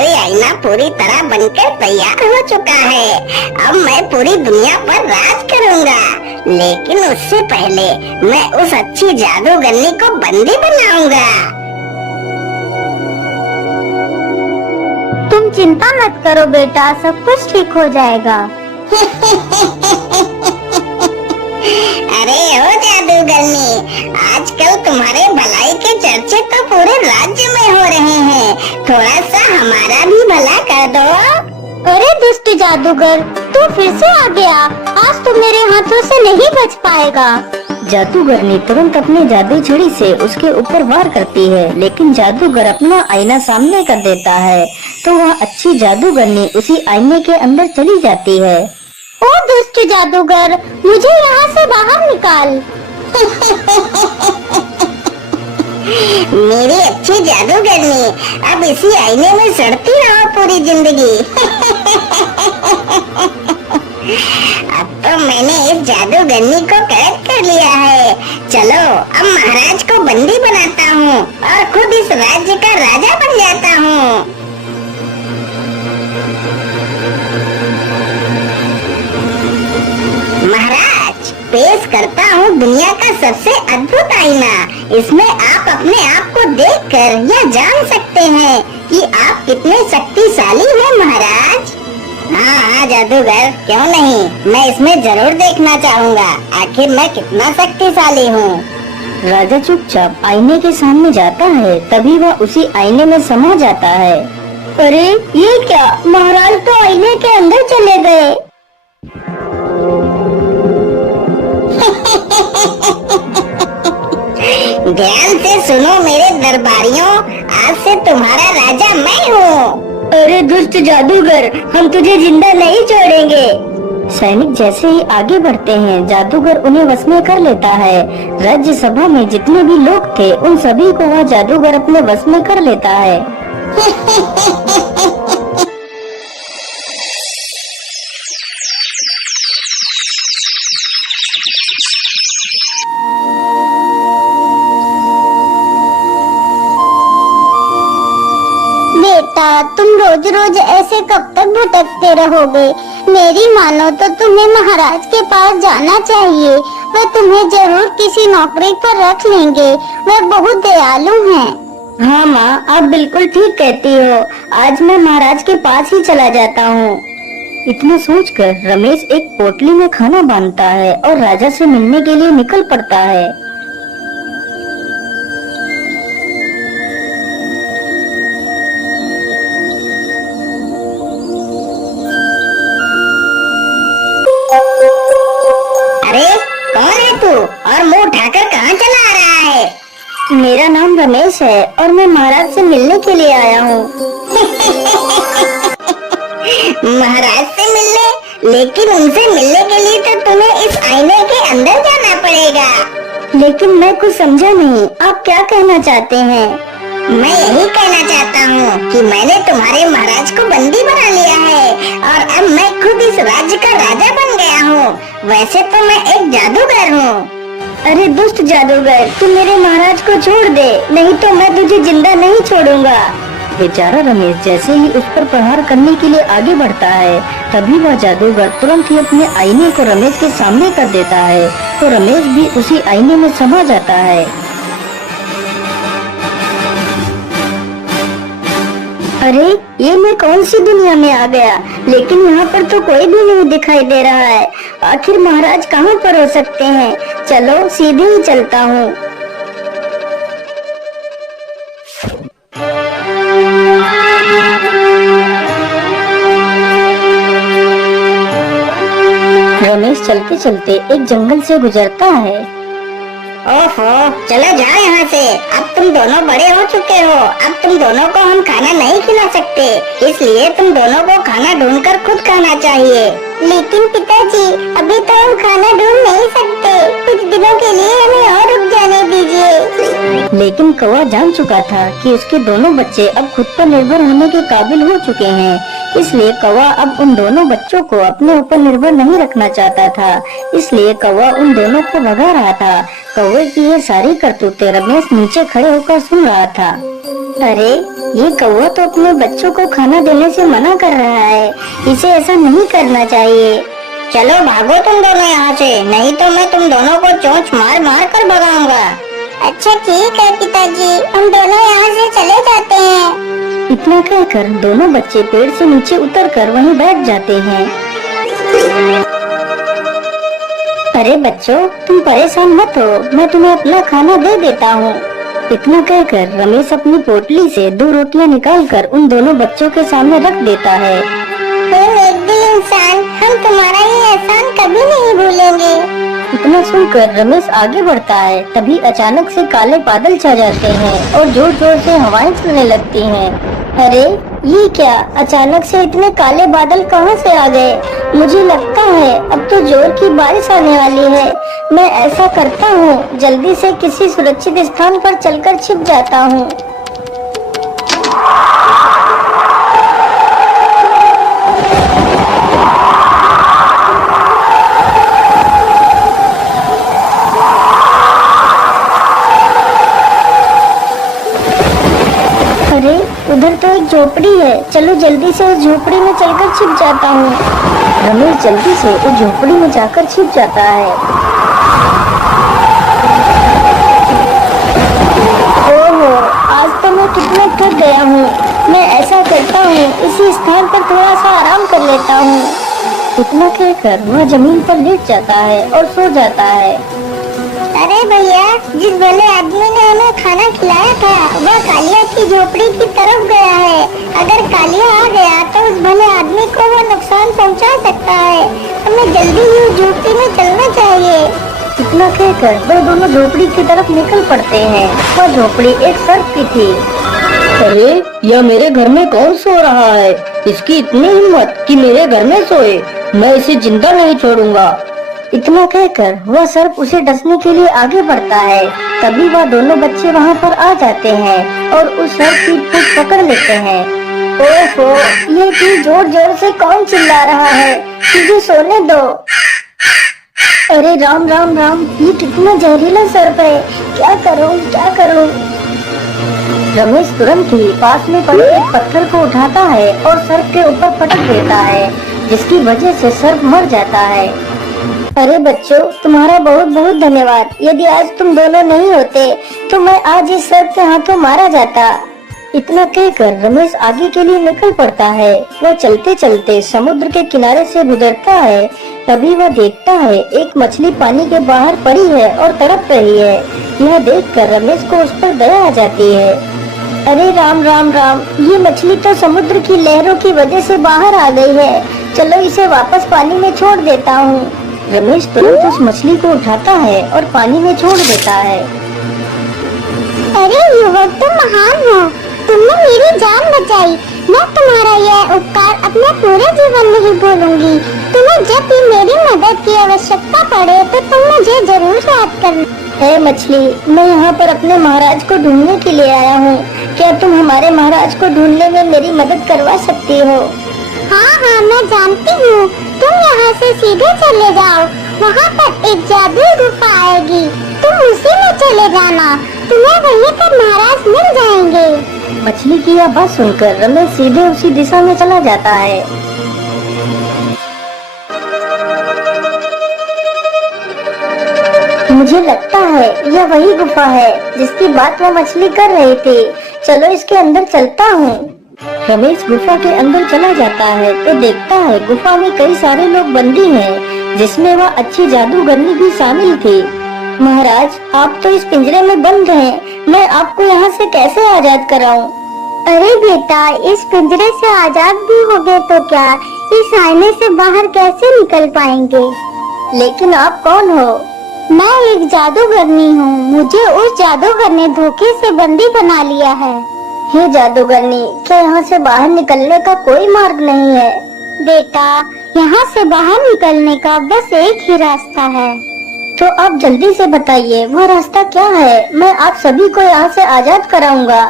जादुई आईना पूरी तरह बनकर तैयार हो चुका है। अब मैं पूरी दुनिया पर राज करूंगा, लेकिन उससे पहले मैं उस अच्छी जादूगरनी को बंदी बनाऊंगा। तुम चिंता मत करो बेटा, सब कुछ ठीक हो जाएगा। अरे ओ जादूगरनी, आजकल तुम्हारे भलाई के चर्चे तो पूरे राज्य में हो रहे हैं। थोड़ा सा हमारा भी भला कर दो। अरे दुष्ट जादूगर, तू फिर से आ गया। आज तो मेरे हाथों से नहीं बच पाएगा। जादूगरनी तुरंत अपनी जादुई छड़ी से उसके ऊपर वार करती है, लेकिन जादूगर अपना आईना सामने कर देता है तो वह अच्छी जादूगरनी उसी आईने के अंदर चली जाती है। ओ दुष्ट जादूगर, मुझे यहाँ से बाहर निकाल। मेरी अच्छी जादूगरनी, अब इसी आईने में सड़ती रहो पूरी जिंदगी। अब तो मैंने इस जादूगरनी को कैद कर लिया है। चलो अब महाराज को बंदी बनाता हूँ और खुद इस राज्य का राजा बन जाता हूँ। महाराज, पेश करता हूँ दुनिया का सबसे अद्भुत आईना। इसमें आप अपने आप को देखकर यह जान सकते हैं कि आप कितने शक्तिशाली हैं महाराज। हाँ जादूगर, क्यों नहीं, मैं इसमें जरूर देखना चाहूँगा आखिर मैं कितना शक्तिशाली हूँ। राजा चुपचाप आईने के सामने जाता है, तभी वह उसी आईने में समा जाता है। अरे ये क्या, महाराज तो आईने के अंदर चले गए। ध्यान से सुनो मेरे दरबारियों, आज से तुम्हारा राजा मैं हूँ। अरे दुष्ट जादूगर, हम तुझे जिंदा नहीं छोड़ेंगे। सैनिक जैसे ही आगे बढ़ते हैं, जादूगर उन्हें वश में कर लेता है। राज्य सभा में जितने भी लोग थे, उन सभी को वह जादूगर अपने वश में कर लेता है। बेटा, तुम रोज रोज ऐसे कब तक भटकते रहोगे? मेरी मानो तो तुम्हें महाराज के पास जाना चाहिए। वह तुम्हें जरूर किसी नौकरी पर रख लेंगे। वह बहुत दयालु हैं। हाँ माँ, आप बिल्कुल ठीक कहती हो। आज मैं महाराज के पास ही चला जाता हूँ। इतना सोचकर रमेश एक पोटली में खाना बांधता है और राजा से मिलने के लिए निकल पड़ता है। अरे कौन है तू और मुंह उठाकर कहाँ चला आ रहा है? मेरा नाम रमेश है और मैं महाराज से मिलने के लिए आया हूँ। महाराज से मिलने? लेकिन उनसे मिलने के लिए तो तुम्हें इस आईने के अंदर जाना पड़ेगा। लेकिन मैं कुछ समझा नहीं, आप क्या कहना चाहते हैं? मैं यही कहना चाहता हूँ कि मैंने तुम्हारे महाराज को बंदी बना लिया है और अब मैं खुद इस राज्य का राजा बन गया हूँ। वैसे तो मैं एक जादूगर हूँ। अरे दुष्ट जादूगर, तू मेरे महाराज को छोड़ दे, नहीं तो मैं तुझे जिंदा नहीं छोड़ूंगा। बेचारा रमेश जैसे ही उस पर प्रहार करने के लिए आगे बढ़ता है, तभी वह जादूगर तुरंत ही अपने आईने को रमेश के सामने कर देता है, तो रमेश भी उसी आईने में समा जाता है। अरे ये मैं कौन सी दुनिया में आ गया? लेकिन यहाँ पर तो कोई भी नहीं दिखाई दे रहा है। आखिर महाराज कहाँ पर हो सकते हैं? चलो सीधे ही चलता हूँ। रमेश चलते चलते एक जंगल से गुजरता है। ओहो, चलो जाओ यहाँ से। अब तुम दोनों बड़े हो चुके हो। अब तुम दोनों को हम खाना नहीं खिला सकते, इसलिए तुम दोनों को खाना ढूंढकर खुद खाना चाहिए। लेकिन पिताजी, अभी तो हम खाना ढूंढ नहीं सकते। कुछ दिनों के लिए हमें और रुक जाने दीजिए। लेकिन कौवा जान चुका था कि उसके दोनों बच्चे अब खुद पर निर्भर होने के काबिल हो चुके हैं, इसलिए कौवा अब उन दोनों बच्चों को अपने ऊपर निर्भर नहीं रखना चाहता था। इसलिए कौवा उन दोनों को भगा रहा था। कौवे की ये सारी करतूतें रमेश नीचे खड़े होकर सुन रहा था। अरे ये कौवा तो अपने बच्चों को खाना देने से मना कर रहा है, इसे ऐसा नहीं करना चाहिए। चलो भागो तुम दोनों यहाँ से, नहीं तो मैं तुम दोनों को चोंच मार मार कर भगाऊंगा। अच्छा ठीक है पिताजी, हम दोनों यहाँ से चले जाते हैं। इतना कहकर दोनों बच्चे पेड़ से नीचे उतरकर वहीं बैठ जाते हैं। अरे बच्चों, तुम परेशान मत हो, मैं तुम्हें अपना खाना दे देता हूँ। इतना कहकर रमेश अपनी पोटली से 2 रोटियां निकालकर उन दोनों बच्चों के सामने रख देता है। हे नेकदिल इंसान, हम तुम्हारा ये एहसान कभी नहीं भूलेंगे। इतना सुनकर रमेश आगे बढ़ता है, तभी अचानक से काले बादल छा जाते हैं और जोर जोर से हवाएं चलने लगती हैं। अरे ये क्या, अचानक से इतने काले बादल कहाँ से आ गए? मुझे लगता है अब तो जोर की बारिश आने वाली है। मैं ऐसा करता हूँ, जल्दी से किसी सुरक्षित स्थान पर चलकर छिप जाता हूँ। अरे उधर तो एक झोपड़ी है, चलो जल्दी से उस झोपड़ी में चलकर छिप जाता हूँ। रमेश जल्दी से उस झोपड़ी में जाकर छिप जाता है। ओहो, आज तो मैं कितना थक गया हूँ। मैं ऐसा करता हूँ, इसी स्थान पर थोड़ा सा आराम कर लेता हूँ। इतना कहकर वह जमीन पर लेट जाता है और सो जाता है। अरे भैया, जिस भले आदमी ने हमें खाना खिलाया था वह कालिया की झोपड़ी की तरफ गया है। अगर कालिया आ गया तो उस भले आदमी को वह नुकसान पहुंचा सकता है। हमें जल्दी ही उस झोपड़ी में चलना चाहिए। इतना कहकर वह दोनों झोपड़ी की तरफ निकल पड़ते हैं। वह झोपड़ी एक सर्प की थी। अरे यह मेरे घर में कौन सो रहा है? इसकी इतनी हिम्मत कि मेरे घर में सोए। मैं इसे जिंदा नहीं छोड़ूंगा। इतना कहकर वह सर्प उसे डसने के लिए आगे बढ़ता है। तभी वह दोनों बच्चे वहाँ पर आ जाते हैं और उस सर्प की पूंछ पकड़ लेते हैं। ओहो, ये इतनी जोर जोर से कौन चिल्ला रहा है? मुझे सोने दो। अरे राम राम राम, ये कितना जहरीला सर्प है। क्या करूँ क्या करूँ? रमेश तुरंत ही पास में पड़े एक पत्थर को उठाता है और सर्प के ऊपर पटक देता है, जिसकी वजह से सर्प मर जाता है। अरे बच्चों, तुम्हारा बहुत बहुत धन्यवाद। यदि आज तुम दोनों नहीं होते तो मैं आज इस सर्प के हाथों मारा जाता। इतना कहकर रमेश आगे के लिए निकल पड़ता है। वह चलते चलते समुद्र के किनारे से गुजरता है। तभी वह देखता है एक मछली पानी के बाहर पड़ी है और तड़प रही है। यह देखकर रमेश को उस पर दया आ जाती है। अरे राम राम राम, ये मछली तो समुद्र की लहरों की वजह से बाहर आ गई है। चलो इसे वापस पानी में छोड़ देता हूँ। रमेश तुरंत उस मछली को उठाता है और पानी में छोड़ देता है। अरे युवक, तुम महान हो, तुमने मेरी जान बचाई। मैं तुम्हारा यह उपकार अपने पूरे जीवन में ही भूलूंगी। तुम्हें जब भी मेरी मदद की आवश्यकता पड़े तो तुम मुझे जरूर याद करना। है मछली, मैं यहाँ पर अपने महाराज को ढूंढने के लिए आया हूँ। क्या तुम हमारे महाराज को ढूंढने में मेरी मदद करवा सकती हो? हाँ हाँ, मैं जानती हूँ। तुम यहाँ से सीधे चले जाओ, वहाँ पर एक जादुई गुफा आएगी, तुम उसी में चले जाना। तुम्हें वहीं पर महाराज मिल जाएंगे। मछली की यह बात सुनकर रमेश सीधे उसी दिशा में चला जाता है। मुझे लगता है यह वही गुफा है जिसकी बात वह मछली कर रही थी। चलो इसके अंदर चलता हूँ। रमेश गुफा के अंदर चला जाता है तो देखता है गुफा में कई सारे लोग बंदी हैं, जिसमें वह अच्छी जादूगरनी भी शामिल थी। महाराज, आप तो इस पिंजरे में बंद हैं, मैं आपको यहाँ से कैसे आजाद कराऊं? अरे बेटा, इस पिंजरे से आजाद भी हो गए तो क्या, इस आईने से बाहर कैसे निकल पाएंगे? लेकिन आप कौन हो? मैं एक जादूगरनी हूँ। मुझे उस जादूगर ने धोखे से बंदी बना लिया है। हे जादूगरनी, क्या यहाँ से बाहर निकलने का कोई मार्ग नहीं है? बेटा, यहाँ से बाहर निकलने का बस एक ही रास्ता है। तो आप जल्दी से बताइए वह रास्ता क्या है, मैं आप सभी को यहाँ से आजाद कराऊंगा।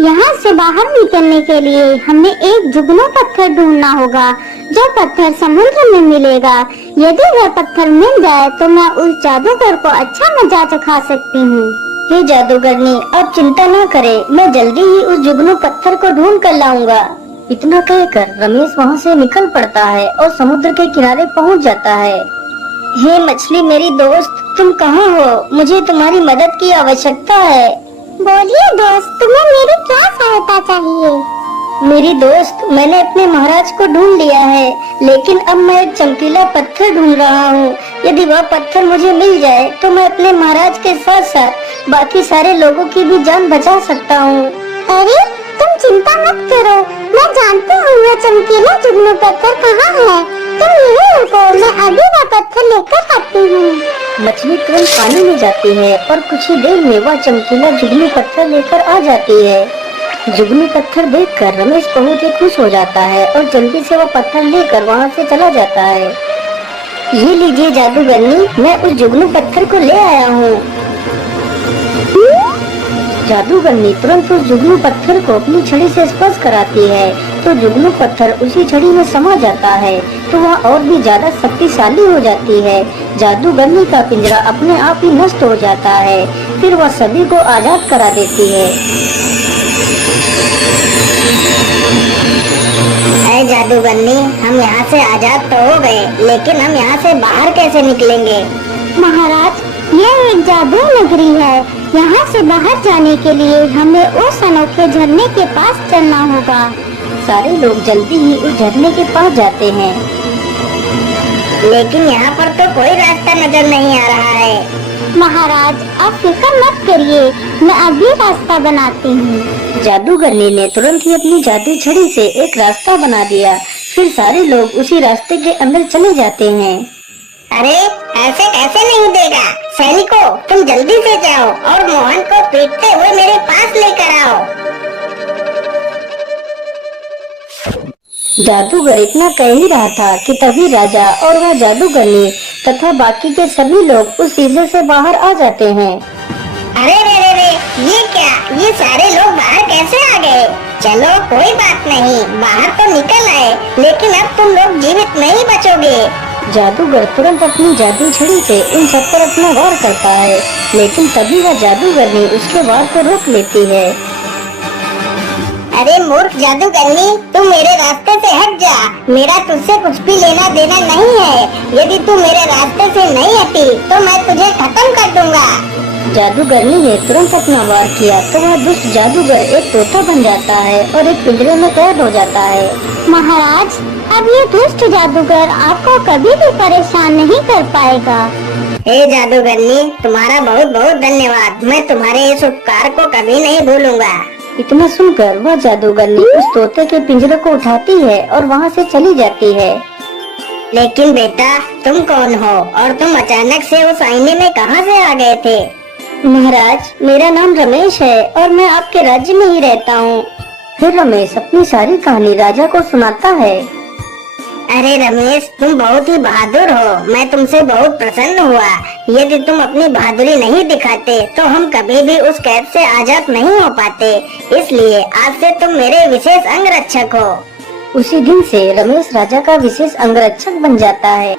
यहाँ से बाहर निकलने के लिए हमें एक जुगनू पत्थर ढूंढना होगा, जो पत्थर समुद्र में मिलेगा। यदि वह पत्थर मिल जाए तो मैं उस जादूगर को अच्छा मजा चखा सकती हूँ। हे जादूगरनी, आप चिंता न करें, मैं जल्दी ही उस जुगनू पत्थर को ढूंढ कर लाऊंगा। इतना कहकर रमेश वहाँ से निकल पड़ता है और समुद्र के किनारे पहुँच जाता है। हे मछली मेरी दोस्त, तुम कहाँ हो? मुझे तुम्हारी मदद की आवश्यकता है। बोलिए दोस्त, तुम्हें मेरी क्या सहायता चाहिए? मेरी दोस्त, मैंने अपने महाराज को ढूंढ लिया है, लेकिन अब मैं एक चमकीला पत्थर ढूंढ रहा हूँ। यदि वह पत्थर मुझे मिल जाए तो मैं अपने महाराज के साथ साथ बाकी सारे लोगों की भी जान बचा सकता हूँ। अरे तुम चिंता मत करो, मैं जानती हूँ वह चमकीला जुगनू पत्थर कहाँ है। तुम यहीं रुको, मैं अभी वह पत्थर लेकर आती हूँ। मछली तुरंत पानी में जाती है और कुछ ही देर में वह चमकीला जुगनू पत्थर लेकर आ जाती है। जुगनू पत्थर देखकर रमेश बहुत ही खुश हो जाता है और जल्दी से वह पत्थर लेकर वहाँ से चला जाता है। ये लीजिए जादूगरनी, मैं उस जुगनू पत्थर को ले आया हूँ। जादूगरनी तुरंत उस जुगनू पत्थर को अपनी छड़ी से स्पर्श कराती है तो जुगनू पत्थर उसी छड़ी में समा जाता है, तो वह और भी ज्यादा शक्तिशाली हो जाती है। जादूगरनी का पिंजरा अपने आप ही नष्ट हो जाता है। फिर वह सभी को आजाद करा देती है। अरे जादूगरनी, हम यहाँ से आजाद तो हो गए, लेकिन हम यहाँ से बाहर कैसे निकलेंगे? महाराज, यह एक जादू नगरी है। यहाँ से बाहर जाने के लिए हमें उस अनोखे झरने के पास चलना होगा। सारे लोग जल्दी ही उस झरने के पास जाते हैं। लेकिन यहाँ पर तो कोई रास्ता नजर नहीं आ रहा है। महाराज, आप फिक्र मत करिए, मैं अभी रास्ता बनाती हूँ। जादूगरनी ने तुरंत ही अपनी जादू छड़ी से एक रास्ता बना दिया। फिर सारे लोग उसी रास्ते के अंदर चले जाते हैं। अरे ऐसे कैसे नहीं देगा? सैनिकों, तुम जल्दी से जाओ और मोहन को पीटते हुए मेरे पास लेकर आओ। जादूगर इतना कह ही रहा था कि तभी राजा और वह जादूगरनी तथा बाकी के सभी लोग उस शीशे से बाहर आ जाते हैं। अरे रे, ये क्या? ये सारे लोग बाहर कैसे आ गए? चलो कोई बात नहीं, बाहर तो निकल आए, लेकिन अब तुम लोग जीवित नहीं बचोगे। जादूगर तुरंत अपनी जादू छड़ी से उन सब पर अपना वार करता है, लेकिन तभी वह जादूगरनी उसके वार को रोक लेती है। अरे मूर्ख जादूगरनी, तू मेरे रास्ते से हट जा। मेरा तुझसे कुछ भी लेना देना नहीं है। यदि तू मेरे रास्ते से नहीं हटी तो मैं तुझे खत्म कर दूंगा। जादूगरनी ने तुरंत अपना वार किया तो वह दुष्ट जादूगर एक तोता बन जाता है और एक पिंजरे में कैद हो जाता है। महाराज, अब ये दुष्ट जादूगर आपको कभी भी परेशान नहीं कर पाएगा। हे जादूगरनी, तुम्हारा बहुत बहुत धन्यवाद। मैं तुम्हारे इस उपकार को कभी नहीं भूलूंगा। इतना सुनकर वह जादूगरनी उस तोते के पिंजरे को उठाती है और वहाँ से चली जाती है। लेकिन बेटा, तुम कौन हो और तुम अचानक से उस आईने में कहाँ से आ गए थे? महाराज, मेरा नाम रमेश है और मैं आपके राज्य में ही रहता हूँ। फिर रमेश अपनी सारी कहानी राजा को सुनाता है। अरे रमेश, तुम बहुत ही बहादुर हो। मैं तुमसे बहुत प्रसन्न हुआ। यदि तुम अपनी बहादुरी नहीं दिखाते तो हम कभी भी उस कैद से आजाद नहीं हो पाते। इसलिए आज से तुम मेरे विशेष अंगरक्षक हो। उसी दिन से रमेश राजा का विशेष अंगरक्षक बन जाता है।